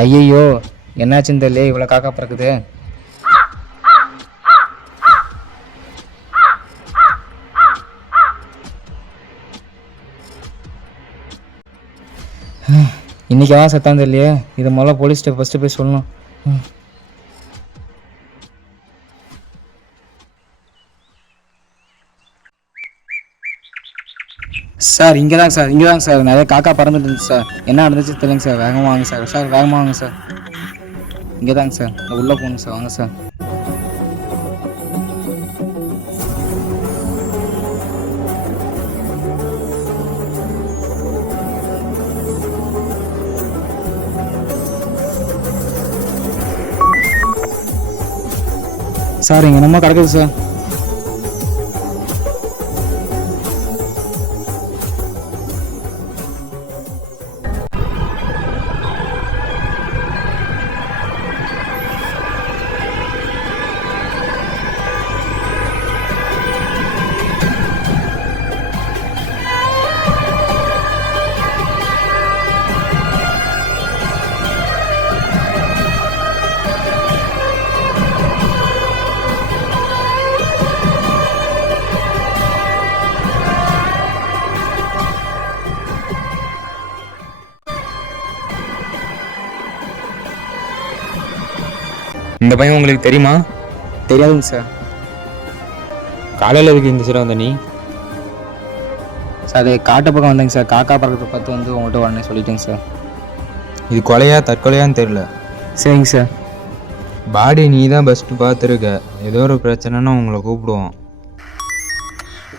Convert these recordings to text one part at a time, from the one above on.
ஐயையோ, என்னாச்சுன்னு தெரியல, இவ்வளோ காக்கா பறக்குது. இன்னைக்கு எவன் செத்தான் தெரியலையே. இதை முதல்ல போலீஸ்கிட்ட ஃபஸ்ட்டு போய் சொல்லணும். சார் இங்கே தாங்க சார், இங்கே தாங்க சார், நிறைய காக்கா பறந்துட்டு இருந்துச்சு சார். என்ன நடந்துச்சு தெரியலங்க சார். வேகமாக வாங்க சார். சார் வேகமாக வாங்க சார். இங்கே தாங்க சார், உள்ளே போகணும் சார். வாங்க சார். சார் இங்கே என்னமோ கிடக்குது சார். இந்த பையன் உங்களுக்கு தெரியுமா? தெரியாதுங்க சார். காலையில் இருக்கு இந்த சைடு வந்த நீ? சார் அது காட்டு பக்கம் வந்தேங்க சார். காக்கா பறக்கிறத பார்த்து வந்து உங்கள்கிட்ட உடனே சொல்லிட்டேங்க சார். இது கொலையா தற்கொலையான்னு தெரியல. சரிங்க சார். பாடி நீ தான் ஃபஸ்ட்டு பார்த்துருக்க. ஏதோ ஒரு பிரச்சனைன்னா உங்களை கூப்பிடுவோம்.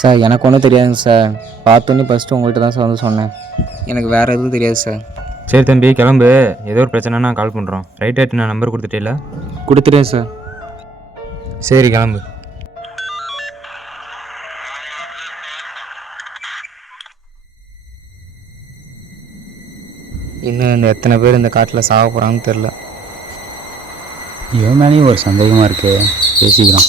சார் எனக்கு ஒன்றும் தெரியாதுங்க சார். பார்த்தோன்னே ஃபஸ்ட்டு உங்கள்கிட்ட தான் சார் வந்து சொன்னேன். எனக்கு வேறு எதுவும் தெரியாது சார். சரி தம்பி கிளம்பு. ஏதோ ஒரு பிரச்சனைனா கால் பண்ணுறோம். ரைட் ஆகிட்டு நான் நம்பர் கொடுத்துட்டேல? கொடுத்துட்டேன் சார். சரி கிளம்பு. இன்னும் இந்த எத்தனை பேர் இந்த காட்டில் சாக போகிறாங்கன்னு தெரில. இவன் மேலேயும் ஒரு சந்தேகமாக இருக்கு. பேசிக்கலாம்.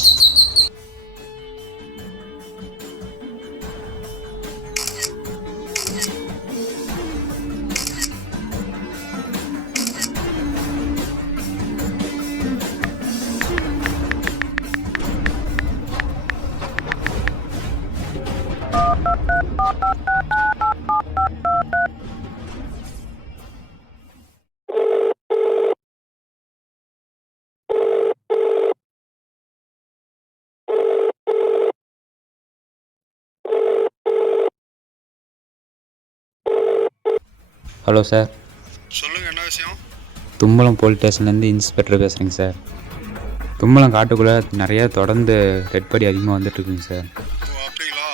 Hello sir. சொல்லுங்கள், என்ன விஷயம்? தும்பலம் போலீஸ் ஸ்டேஷன்லேருந்து இன்ஸ்பெக்டர் பேசுகிறேங்க சார். தும்பலம் காட்டுக்குள்ளே நிறையா தொடர்ந்து டெட் பாடி அதிகமாக வந்துட்டுருக்குங்க சார். ஓ அப்படிங்களா?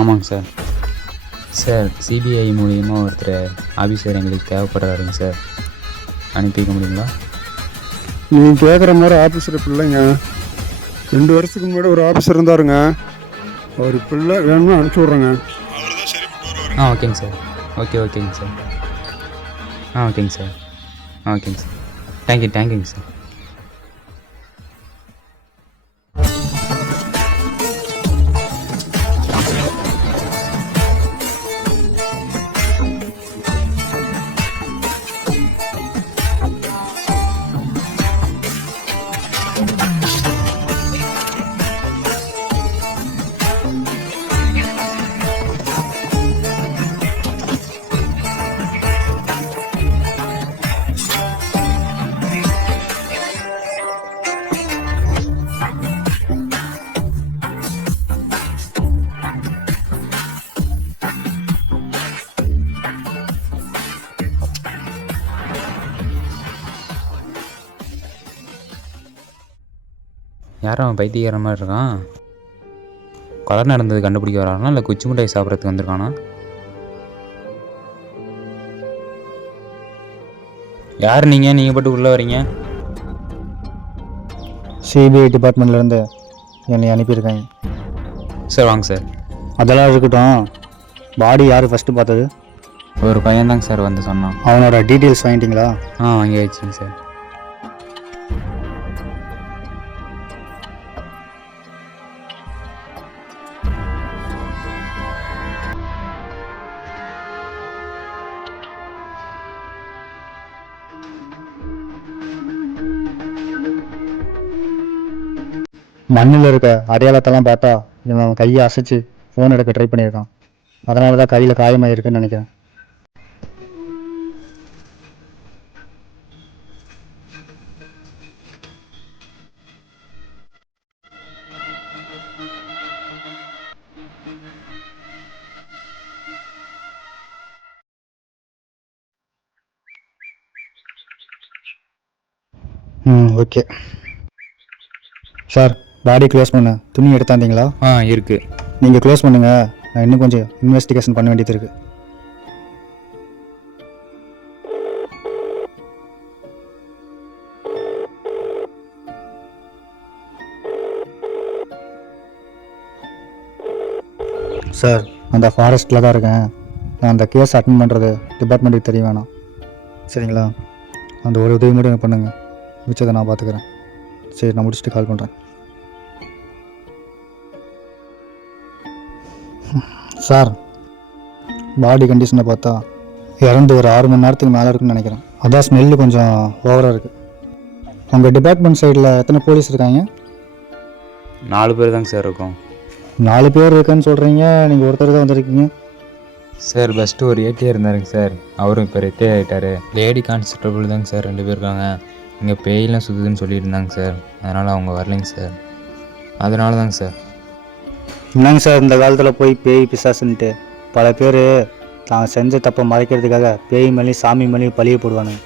ஆமாங்க சார். சார் சிபிஐ மூலியமாக ஒருத்தர் ஆஃபீஸர் எங்களுக்கு தேவைப்படுறாருங்க சார். அனுப்பி வைக்க முடியுங்களா? நீங்கள் கேட்குற மாதிரி ஆஃபீஸர் இப்போ இல்லைங்க. 2 வருஷத்துக்கு முன்னாடி ஒரு ஆஃபீஸர் இருந்தாருங்க. அவர் பிள்ளை வேணும்னு அனுப்பிச்சி விட்றேங்க. அவர் தான் சரி பண்ணிட்டு வருவாருங்க. ஓகேங்க சார். ஓகேங்க சார். ஓகேங்க சார். ஓகேங்க சார். தேங்க்யூங்க சார். யாரும் அவன் பைத்தியக்கார மாதிரி இருக்கான். கொலை நடந்தது கண்டுபிடிக்க வரானா இல்லை குச்சி மிட்டாய் சாப்பிட்றதுக்கு வந்திருக்கானா? யார் நீங்கள் பாட்டு உள்ளே வரீங்க? சிபிஐ டிபார்ட்மெண்ட்லேருந்து என்னை அனுப்பியிருக்காங்க சார். வாங்க சார். அதெல்லாம் இருக்கட்டும். பாடி யார் ஃபஸ்ட்டு பார்த்தது? ஒரு பையன்தாங்க சார் வந்து சொன்னான். அவனோட டீட்டெயில்ஸ் வாங்கிட்டீங்களா? வாங்கி ஆயிடுச்சுங்க சார். மண்ணில் இருக்க அடையாளத்தெல்லாம் பார்த்தா இவன் கையை அசைச்சு ஃபோன் எடுக்க ட்ரை பண்ணியிருக்கான். அதனால தான் கையில் காயமாயிருக்குன்னு நினைக்கிறேன். ஓகே சார், பாடி க்ளோஸ் பண்ண துணி எடுத்தாந்தீங்களா? இருக்குது. நீங்கள் க்ளோஸ் பண்ணுங்கள், நான் இன்னும் கொஞ்சம் இன்வெஸ்டிகேஷன் பண்ண வேண்டியது இருக்குது. சார், அந்த ஃபாரஸ்ட்டில் தான் இருக்கேன். நான் அந்த கேஸ் அட்டன் பண்ணுறது டிபார்ட்மெண்ட்டுக்கு தெரிய வேணாம், சரிங்களா? அந்த ஒரு உதவி மட்டும் எனக்கு பண்ணுங்கள், மிச்சத்தை நான் பார்த்துக்கிறேன். சரி, நான் முடிச்சுட்டு கால் பண்ணுறேன். சார், பாடி கண்டிஷனை பார்த்தா இறந்து ஒரு 6 மணி நேரத்துக்கு மேலே இருக்குன்னு நினைக்கிறேன். அதான் ஸ்மெல்லு கொஞ்சம் ஓவராக இருக்குது. உங்கள் டிபார்ட்மெண்ட் சைடில் எத்தனை போலீஸ் இருக்காங்க? 4 பேர் தாங்க சார் இருக்கோம். 4 பேர் இருக்குன்னு சொல்கிறீங்க, நீங்கள் ஒருத்தர் தான் வந்திருக்கீங்க. சார் ஃபஸ்ட்டு ஒரு ஏடிஏ இருந்தாருங்க சார், அவரும் இப்போ ரிட்டையர் ஆகிட்டார். லேடி கான்ஸ்டபிள் தாங்க சார் 2 பேர் இருக்காங்க. இங்கே பேயெல்லாம் சுற்றுதுன்னு சொல்லியிருந்தாங்க சார், அதனால் அவங்க வரலைங்க சார். அதனால தாங்க சார். என்னங்க சார், இந்த காலத்தில் போய் பேய் பிசாசுன்ட்டு பல பேர் தான் செஞ்ச தப்பை மறைக்கிறதுக்காக பேய் மேலேயும் சாமி மேலேயும் பழிய போடுவானுங்க.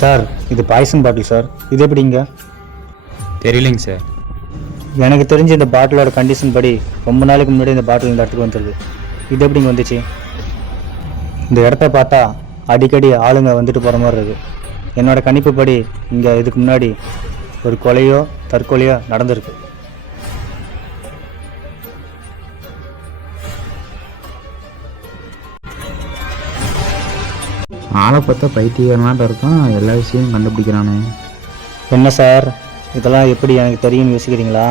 சார், இது பாய்சன் பாட்டில் சார். இது எப்படிங்க? தெரியலைங்க சார். எனக்கு தெரிஞ்ச இந்த பாட்டிலோட கண்டிஷன் படி ரொம்ப நாளைக்கு முன்னாடி இந்த பாட்டில் இந்த இடத்துக்கு வந்துருக்கு. இது எப்படிங்க வந்துச்சு? இந்த இடத்த பார்த்தா அடிக்கடி ஆளுங்க வந்துட்டு போகிற மாதிரி இருக்குது. என்னோடய கணிப்புப்படி இங்கே இதுக்கு முன்னாடி ஒரு கொலையோ தற்கொலையோ நடந்திருக்கு. ஆளை பார்த்தா பைத்தியக்காரனாட்ட இருக்கான், எல்லா விஷயமும் கண்டுபிடிக்கிறானே. என்ன சார், இதெல்லாம் எப்படி எனக்கு தெரியும்னு யோசிக்கிறீங்களா?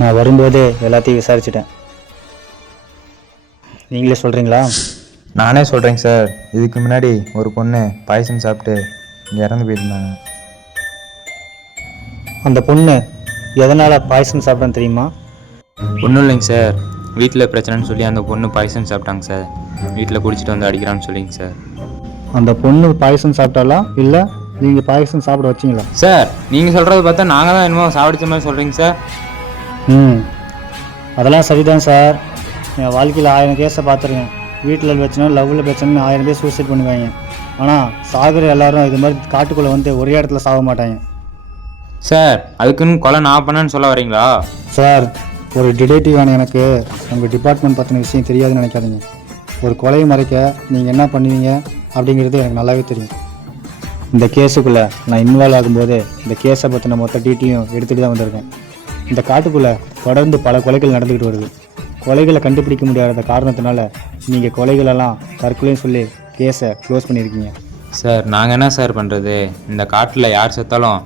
நான் வரும்போதே எல்லாத்தையும் விசாரிச்சிட்டேன். நீங்களே சொல்கிறீங்களா? நானே சொல்கிறேங்க சார். இதுக்கு முன்னாடி ஒரு பொண்ணு பாய்சன் சாப்பிட்டு இங்கே இறந்து போயிருந்தாங்க. அந்த பொண்ணு எதனால் பாய்சன் சாப்பிட்டேன்னு தெரியுமா? ஒன்றும் இல்லைங்க சார், வீட்டில் பிரச்சனைன்னு சொல்லி அந்த பொண்ணு பாய்சன் சாப்பிட்டாங்க சார். வீட்டில் குடிச்சிட்டு வந்து அடிக்கிறான்னு சொல்லிங்க சார். அந்த பொண்ணு பாய்சன் சாப்பிட்டாலா இல்லை நீங்கள் பாய்சன் சாப்பிட வச்சிங்களா? சார், நீங்கள் சொல்கிறத பார்த்தா நாங்கள் தான் என்னமோ சாப்பிடிச்ச மாதிரி சொல்கிறீங்க சார். அதெல்லாம் சரிதான் சார். என் வாழ்க்கையில் 1000 கேஸை பார்த்துருக்கேன். வீட்டில் பிரச்சனை, லவ்வில் பிரச்சனை 1000 பேர் சூசைட் பண்ணுவாங்க. ஆனால் சாகுற எல்லாரும் இது மாதிரி காட்டுக்குள்ளே வந்து ஒரே இடத்துல சாக மாட்டாங்க. சார், அதுக்குன்னு கொலை நான் பண்ணேன்னு சொல்ல வரீங்களா? சார், ஒரு டிடெக்டிவான எனக்கு உங்கள் டிபார்ட்மெண்ட் பற்றின விஷயம் தெரியாதுன்னு நினைக்காதீங்க. ஒரு கொலையை மறைக்க நீங்கள் என்ன பண்ணுவீங்க அப்படிங்கிறது எனக்கு நல்லாவே தெரியும். இந்த கேஸுக்குள்ளே நான் இன்வால்வ் ஆகும்போது இந்த கேஸை பற்றின மொத்த டீட்டெயிலையும் எடுத்துகிட்டு தான் வந்திருக்கேன். இந்த காட்டுக்குள்ளே தொடர்ந்து பல கொலைகள் நடந்துக்கிட்டு வருது. கொலைகளை கண்டுபிடிக்க முடியாத காரணத்தினால நீங்கள் கொலைகளெல்லாம் தற்கொலைன்னு சொல்லி கேஸை க்ளோஸ் பண்ணியிருக்கீங்க. சார், நாங்கள் என்ன சார் பண்ணுறது? இந்த காட்டில் யார் செத்தாலும்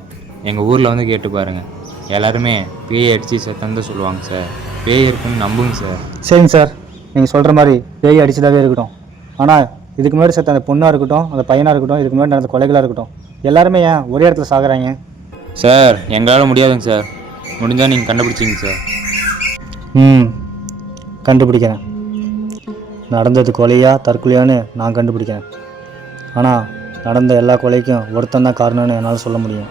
எங்கள் ஊரில் வந்து கேட்டு பாருங்கள், எல்லாருமே பேய் அடித்து செத்தன்னு தான் சொல்லுவாங்க சார். பேய் இருக்குன்னு நம்புங்க சார். சரிங்க சார், நீங்கள் சொல்கிற மாதிரி பேய் அடிச்சதாகவே இருக்கட்டும். ஆனால் இதுக்கு முன்னாடி செத்த அந்த பொண்ணாக இருக்கட்டும், அந்த பையனாக இருக்கட்டும், இதுக்கு முன்னாடி நடந்த கொலைகளாக இருக்கட்டும், எல்லாருமே ஏன் ஒரே இடத்துல சாகுறாங்க? சார், எங்களால் முடியாதுங்க சார். முடிஞ்சால் நீங்கள் கண்டுபிடிச்சிங்க சார். கண்டுபிடிக்கிறேன். நடந்தது கொலையா தற்கொலையான்னு நான் கண்டுபிடிக்கிறேன். ஆனால் நடந்த எல்லா கொலைக்கும் ஒருத்தன் தான் காரணம்னு என்னால் சொல்ல முடியும்.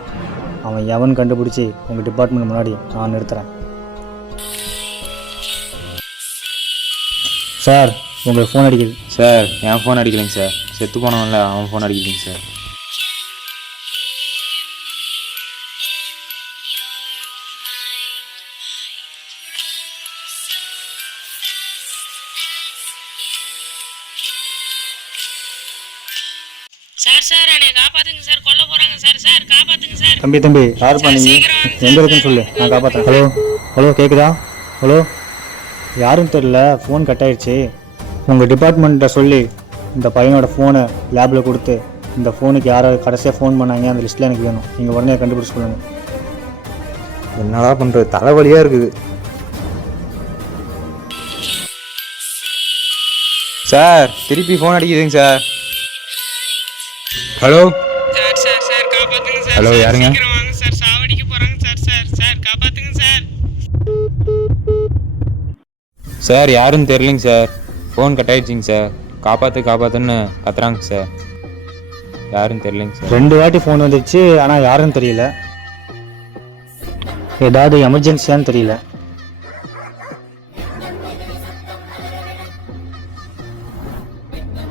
அவன் எவன் கண்டுபிடிச்சி உங்கள் டிபார்ட்மெண்ட் முன்னாடி நான் நிறுத்துகிறேன். சார், உங்களுக்கு ஃபோன் அடிக்குது. சார், என் ஃபோன் அடிக்கலைங்க சார். செத்து போனவன்ல அவன் ஃபோன் அடிக்கலைங்க சார். சார் என்னை காப்பாத்துங்க சார், கொல்ல போறாங்க சார் காப்பாத்துங்க சார். தம்பி யார் பண்ணீங்க? எங்கே இருக்குன்னு சொல்லு, நான் காப்பாற்றுறேன். ஹலோ கேட்குதா? ஹலோ, யாரும் தெரியல, ஃபோன் கட் ஆயிடுச்சு. உங்கள் டிபார்ட்மெண்ட்டை சொல்லி இந்த பையனோட ஃபோனை லேபில் கொடுத்து இந்த ஃபோனுக்கு யாராவது கடைசியாக ஃபோன் பண்ணாங்க அந்த லிஸ்ட்டில் எனக்கு வேணும். நீங்கள் உடனே கண்டுபிடிச்சி சொல்லுங்கள். என்னடா பண்ணுறது, தலைவலியாக இருக்குது. சார் திருப்பி ஃபோன் அடிக்குதுங்க சார். ஹலோ சார் காப்பாத்துங்க சார். ஹலோ, யாருங்க? சீக்கிரம் வாங்க சார், சாவடிக்க போறாங்க சார் காப்பாத்துங்க சார். சார் யாருன்னு தெரியலைங்க சார். ஃபோன் கட் ஆயிடுச்சிங்க சார். காப்பாற்றுன்னு கத்துறாங்க சார். யாருன்னு தெரியலைங்க சார். 2 வாட்டி ஃபோன் வந்துச்சு, ஆனால் யாருன்னு தெரியல. ஏதாவது எமர்ஜென்சியான்னு தெரியல.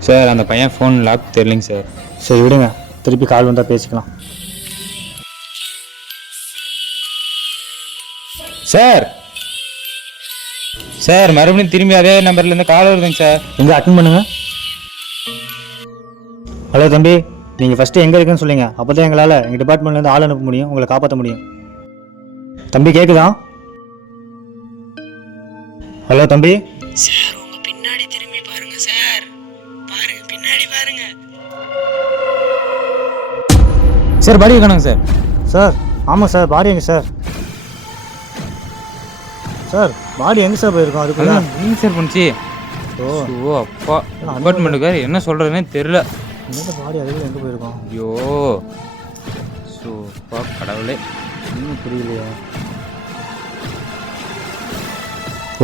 சார் அந்த பையன் ஃபோன் லாக் தெரியலைங்க சார். சரி விடுங்க, திருப்பி கால் வந்தால் பேசிக்கலாம். சார் சார் மறுபடியும் திரும்பி அதே நம்பர்லேருந்து கால் வருதுங்க சார். எங்கே அட்டன் பண்ணுங்க. ஹலோ தம்பி, நீங்கள் ஃபஸ்ட்டு எங்கே இருக்குன்னு சொல்லுங்க. அப்போ தான் எங்களால் எங்கள் டிபார்ட்மெண்ட்லேருந்து ஆள் அனுப்ப முடியும், உங்களை காப்பாற்ற முடியும். தம்பி கேட்குதா? ஹலோ தம்பி. சார் உங்க பின்னாடி திரும்பி பாருங்க சார். பாருங்க, பின்னாடி பாருங்க. சார் பாடி இருக்கானுங்க சார். சார் ஆமாம் சார், பாடி எங்கே சார்? சார் பாடி எங்கே சார் போயிருக்கோம்? அதுக்குள்ள எங்க சார் பண்ணுச்சு? ஓ அப்பா, அப்பார்ட்மெண்ட்டுக்கார் என்ன சொல்கிறதுனே தெரில. எங்கே பாடி அதுக்குள்ள எங்கே போயிருக்கோம்? ஐயோ சூப்பா கடவுளே, இன்னும் புரியலையா?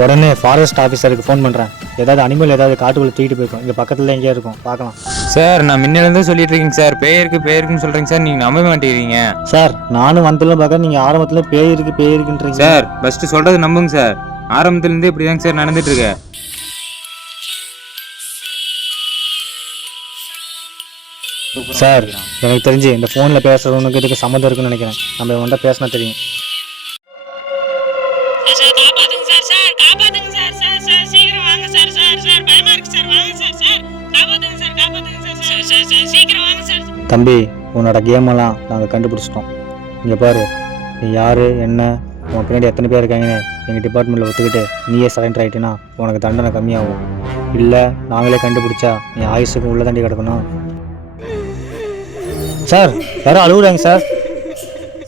உடனே ஃபாரஸ்ட் ஆஃபீஸருக்கு ஃபோன் பண்ணுறேன். ஏதாவது அனிமல் ஏதாவது காட்டுக்குள்ளே தூக்கிட்டு போயிருக்கோம். இங்கே பக்கத்தில் எங்கேயா இருக்கும், பார்க்கலாம். சார் நான் முன்னிலேருந்தே சொல்லிட்டு இருக்கீங்க சார், பேருக்குன்னு சொல்கிறீங்க சார். நீங்கள் நம்ப மாட்டேங்கிறீங்க சார். நானும் வந்ததில் பார்க்க நீங்கள் ஆரம்பத்தில் பேய் இருக்குன்றீங்க சார். ஃபஸ்ட்டு சொல்கிறது நம்புங்க சார். ஆரம்பத்துலேருந்து இப்படி தாங்க சார் நடந்துட்டு இருக்கு. சார் எனக்கு தெரிஞ்சு இந்த ஃபோனில் பேசுகிறவனுக்கு இதுக்கு சம்மந்தம் இருக்குன்னு நினைக்கிறேன். நம்ம இவன்கிட்ட பேசினா தெரியும். சார் காப்பாத்துங்க சார். காப்பாத்துங்க சார். சீக்கிரம் வாங்க சார். பயமா இருக்கு சார். வாங்க சார். காப்பாத்துங்க சார். சீக்கிரம் வாங்க சார். தம்பி, உன்னோட கேமெல்லாம் நாங்கள் கண்டுபிடிச்சிட்டோம். இங்கே பாரு, நீ யார் என்ன, உன் பின்னாடி எத்தனை பேர் இருக்காங்கன்னு எங்கள் டிபார்ட்மெண்ட்டில் ஒத்துக்கிட்டு நீயே சரண்டர் ஆகிட்டேன்னா உனக்கு தண்டனை கம்மியாகும். இல்லை நாங்களே கண்டுபிடிச்சா நீ ஆயுசுக்கு உள்ள தாண்டி கிடக்கணும். சார் யாரும் அழுகுறாங்க சார்.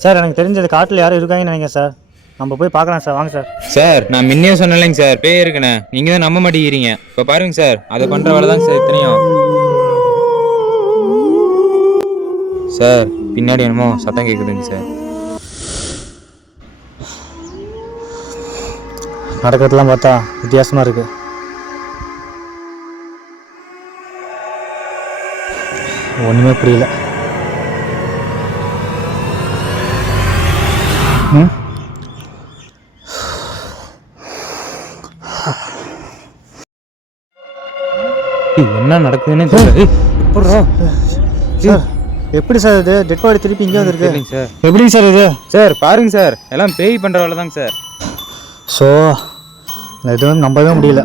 சார் எனக்கு தெரிஞ்சது காட்டில் யாரும் இருக்காங்கன்னு நினைக்கிறேன் சார். நம்ம போய் பார்க்கலாம் சார். வாங்க சார். சார் நான் முன்னே சொன்னலைங்க சார், பேய் இருக்குண்ணே. நீங்கள் தான் நம்ப மாட்டேங்கிறீங்க. இப்போ பாருங்க சார், அதை பண்ணுற வேலை தாங்க சார் இத்தனையும். சார் பின்னாடி என்னமோ சத்தம் கேட்குதுங்க சார். நடக்கிறதுலாம் பார்த்தா வித்தியாசமாக இருக்குது. ஒன்றுமே புரியல. என்ன நடக்குதுன்னு தெரியல. சார் எப்படி சார் இது டெட் பாடி திருப்பி இங்கே வந்துருக்கு? இல்லைங்க சார். எப்படிங்க சார் இது? சார் பாருங்க சார், எல்லாம் பேய் பண்ணுற வேலை தாங்க சார். ஸோ எதுவும் நம்பவே முடியல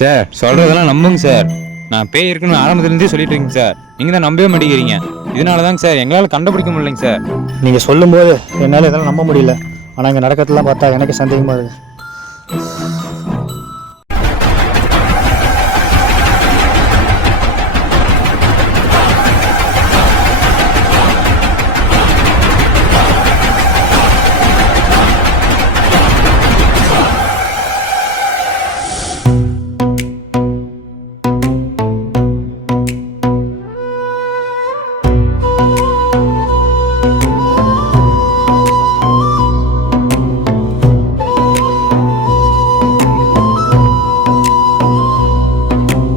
சார். சொல்கிறதெல்லாம் நம்புங்க சார். நான் பேய் இருக்குன்னு ஆரம்பத்துலேருந்தே சொல்லிட்டு இருக்கீங்க சார். நீங்கள் தான் நம்பவே மாட்டேங்கிறீங்க. இதனால தாங்க சார் எங்களால் கண்டுபிடிக்க முடியலைங்க சார். நீங்கள் சொல்லும்போது என்னால் இதெல்லாம் நம்ப முடியல. ஆனால் இங்கே நடக்கிறதுலாம் பார்த்தா எனக்கு சந்தேகமாக இருக்குது.